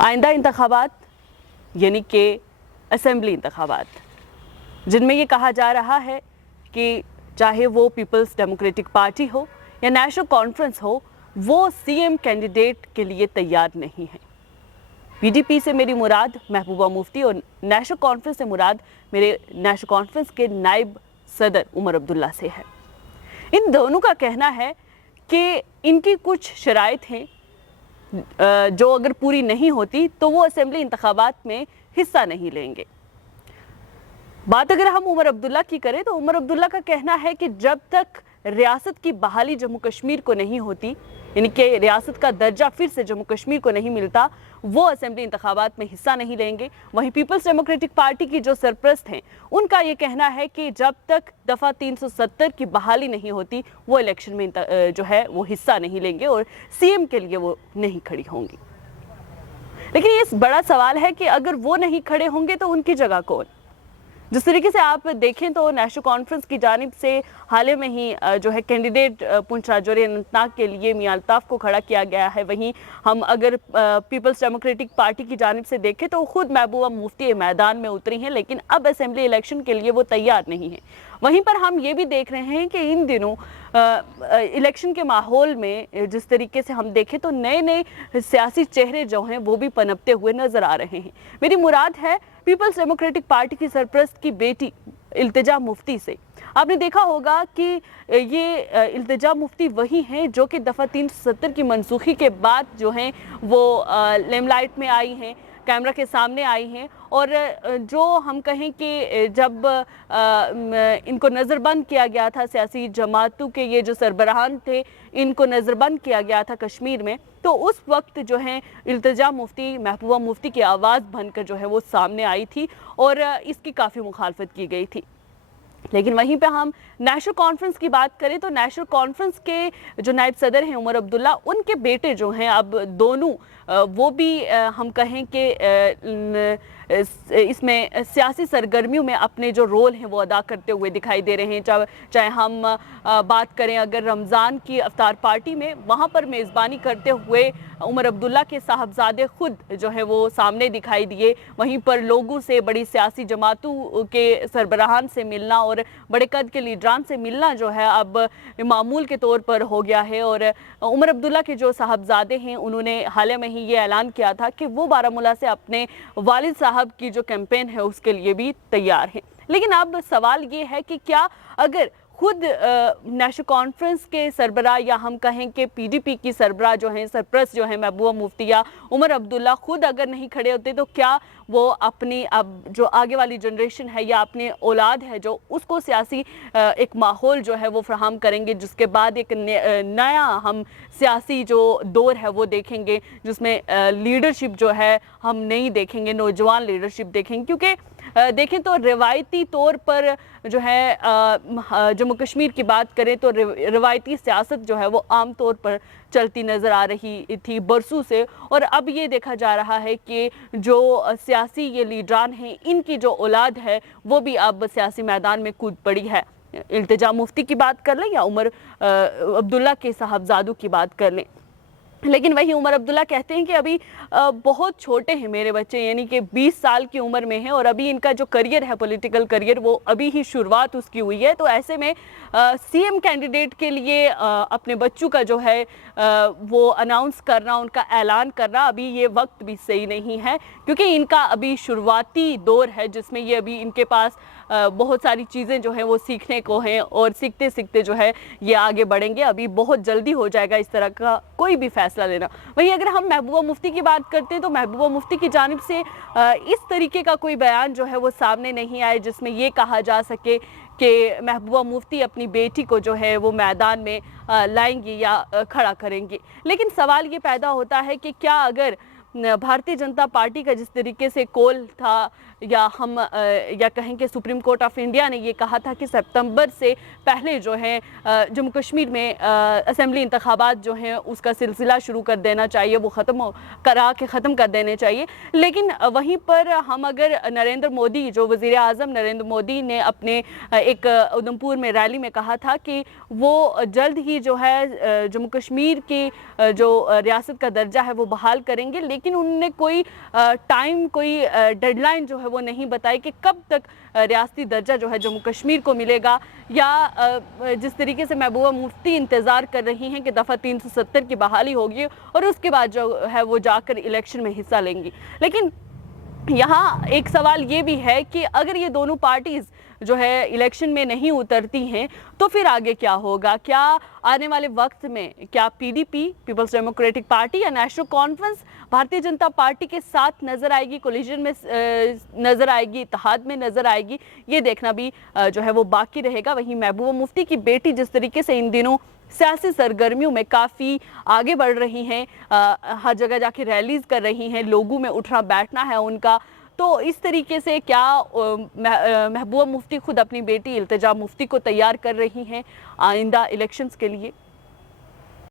आइंदा इंतखाबात यानी कि असेंबली इंतखाबात, जिनमें ये कहा जा रहा है कि चाहे वो पीपल्स डेमोक्रेटिक पार्टी हो या नेशनल कॉन्फ्रेंस हो, वो सीएम कैंडिडेट के लिए तैयार नहीं है। पीडीपी से मेरी मुराद महबूबा मुफ्ती और नेशनल कॉन्फ्रेंस से मुराद मेरे नेशनल कॉन्फ्रेंस के नायब सदर उमर अब्दुल्ला से है। इन दोनों का कहना है कि इनकी कुछ शराइत हैं जो अगर पूरी नहीं होती तो वो असेंबली इंतखाबात में हिस्सा नहीं लेंगे। बात अगर हम उमर अब्दुल्ला की करें तो उमर अब्दुल्ला का कहना है कि जब तक रियासत की बहाली जम्मू कश्मीर को नहीं होती, यानी कि रियासत का दर्जा फिर से जम्मू कश्मीर को नहीं मिलता, वो असेंबली इंतखाबात में हिस्सा नहीं लेंगे। वहीं पीपल्स डेमोक्रेटिक पार्टी की जो सरपरस्त हैं, उनका ये कहना है कि जब तक दफ़ा 370 की बहाली नहीं होती, वो इलेक्शन में जो है वो हिस्सा नहीं लेंगे और सीएम के लिए वो नहीं खड़ी होंगी। लेकिन ये बड़ा सवाल है कि अगर वो नहीं खड़े होंगे तो उनकी जगह कौन? जिस तरीके से आप देखें तो नेशनल कॉन्फ्रेंस की जानिब से हाल में ही जो है कैंडिडेट पुंछ राजौरी अनंतनाग के लिए मियां अल्ताफ को खड़ा किया गया है। वहीं हम अगर पीपल्स डेमोक्रेटिक पार्टी की जानिब से देखें तो खुद महबूबा मुफ्ती मैदान में उतरी हैं, लेकिन अब असेंबली इलेक्शन के लिए वो तैयार नहीं है। वहीं पर हम ये भी देख रहे हैं कि इन दिनों इलेक्शन के माहौल में जिस तरीके से हम देखें तो नए नए सियासी चेहरे जो हैं वो भी पनपते हुए नजर आ रहे हैं। मेरी मुराद है पीपल्स डेमोक्रेटिक पार्टी की सरपरस्त की बेटी इल्तिजा मुफ्ती से। आपने देखा होगा कि ये इल्तिजा मुफ्ती वही हैं जो कि दफ़ा 370 की मनसूखी के बाद जो हैं वो लेमलाइट में आई हैं, कैमरा के सामने आई हैं और जो हम कहें कि जब इनको नज़रबंद किया गया था, सियासी जमातों के ये जो सरबराहान थे इनको नज़रबंद किया गया था कश्मीर में, तो उस वक्त जो है इल्तिजा मुफ्ती महबूबा मुफ्ती की आवाज़ बनकर जो है वो सामने आई थी और इसकी काफ़ी मुखालफत की गई थी। लेकिन वहीं पे हम नेशनल कॉन्फ्रेंस की बात करें तो नेशनल कॉन्फ्रेंस के जो नायब सदर हैं उमर अब्दुल्ला, उनके बेटे जो हैं अब दोनों वो भी हम कहें कि इसमें सियासी सरगर्मियों में अपने जो रोल हैं वो अदा करते हुए दिखाई दे रहे हैं। चाहे हम बात करें अगर रमज़ान की अफ्तार पार्टी में, वहाँ पर मेज़बानी करते हुए उमर अब्दुल्ला के साहबजादे खुद जो है वो सामने दिखाई दिए। वहीं पर लोगों से, बड़ी सियासी जमातों के सरबराहान से मिलना और बड़े कद के लीडरान से मिलना जो है अब मामूल के तौर पर हो गया है। और उमर अब्दुल्ला के जो साहबजादे हैं उन्होंने हाल में ही ये ऐलान किया था कि वो बारामूला से अपने वालिद साहब की जो कैंपेन है उसके लिए भी तैयार हैं। लेकिन अब सवाल ये है कि क्या अगर खुद नेशनल कॉन्फ्रेंस के सरबराह या हम कहें कि पीडीपी की सरबराह जो हैं, सरपरस्त जो हैं महबूबा मुफ्ती या उमर अब्दुल्ला खुद अगर नहीं खड़े होते तो क्या वो अपनी अब जो आगे वाली जनरेशन है या अपने औलाद है जो उसको सियासी एक माहौल जो है वो फराहम करेंगे, जिसके बाद एक नया हम सियासी जो दौर है वो देखेंगे, जिसमें लीडरशिप जो है हम नहीं देखेंगे, नौजवान लीडरशिप देखेंगे। क्योंकि देखें तो रिवायती तौर पर जो है जम्मू कश्मीर की बात करें तो रिवायती सियासत जो है वो आम तौर पर चलती नज़र आ रही थी बरसों से, और अब ये देखा जा रहा है कि जो सियासी ये लीडरान हैं इनकी जो औलाद है वो भी अब सियासी मैदान में कूद पड़ी है। इल्तिजा मुफ्ती की बात कर लें या उमर अब्दुल्ला के साहबजादों की बात कर लें। लेकिन वही उमर अब्दुल्ला कहते हैं कि अभी बहुत छोटे हैं मेरे बच्चे, यानी कि 20 साल की उम्र में हैं और अभी इनका जो करियर है, पॉलिटिकल करियर, वो अभी ही शुरुआत उसकी हुई है। तो ऐसे में सीएम कैंडिडेट के लिए अपने बच्चों का जो है वो अनाउंस करना, उनका ऐलान करना अभी ये वक्त भी सही नहीं है, क्योंकि इनका अभी शुरुआती दौर है जिसमें ये अभी इनके पास बहुत सारी चीज़ें जो हैं वो सीखने को हैं और सीखते सीखते जो है ये आगे बढ़ेंगे। अभी बहुत जल्दी हो जाएगा इस तरह का कोई भी फैसला लेना। वहीं अगर हम महबूबा मुफ्ती की बात करते हैं तो महबूबा मुफ्ती की जानिब से इस तरीके का कोई बयान जो है वो सामने नहीं आया जिसमें ये कहा जा सके कि महबूबा मुफ्ती अपनी बेटी को जो है वो मैदान में लाएंगी या खड़ा करेंगी। लेकिन सवाल ये पैदा होता है कि क्या अगर भारतीय जनता पार्टी का जिस तरीके से कॉल था या हम या कहें कि सुप्रीम कोर्ट ऑफ इंडिया ने ये कहा था कि सितंबर से पहले जो है जम्मू कश्मीर में असेंबली इंतखाबात जो हैं उसका सिलसिला शुरू कर देना चाहिए, वो ख़त्म कर देने चाहिए। लेकिन वहीं पर हम अगर नरेंद्र मोदी, जो वज़ीर आज़म नरेंद्र मोदी ने अपने एक उधमपुर में रैली में कहा था कि वो जल्द ही जो है जम्मू कश्मीर की जो रियासत का दर्जा है वो बहाल करेंगे, لیکن انہوں نے کوئی ٹائم، کوئی ڈیڈ لائن جو ہے وہ نہیں بتائی کہ کب تک ریاستی درجہ جو ہے جموں کشمیر کو ملے گا، یا جس طریقے سے محبوبہ مفتی انتظار کر رہی ہیں کہ دفعہ 370 کی بحالی ہوگی اور اس کے بعد جو ہے وہ جا کر الیکشن میں حصہ لیں گی۔ لیکن یہاں ایک سوال یہ بھی ہے کہ اگر یہ دونوں پارٹیز جو ہے الیکشن میں نہیں اترتی ہیں تو پھر آگے کیا ہوگا؟ کیا آنے والے وقت میں کیا P D P, Peoples Democratic Party, یا National Conference Bharatiya Janata Party کے ساتھ نظر آئے گی، کولیجن میں نظر آئے گی، اتحاد میں نظر آئے گی؟ یہ دیکھنا بھی جو ہے وہ باقی رہے گا۔ وہیں محبوبہ مفتی کی بیٹی جس طریقے سے ان دنوں سیاسی سرگرمیوں میں کافی آگے بڑھ رہی ہیں، ہر جگہ جا کے ریلیز کر رہی ہیں، لوگوں میں اٹھنا بیٹھنا ہے ان کا، تو اس طریقے سے کیا محبوبہ مفتی خود اپنی بیٹی التجا مفتی کو تیار کر رہی ہیں آئندہ الیکشنز کے لیے؟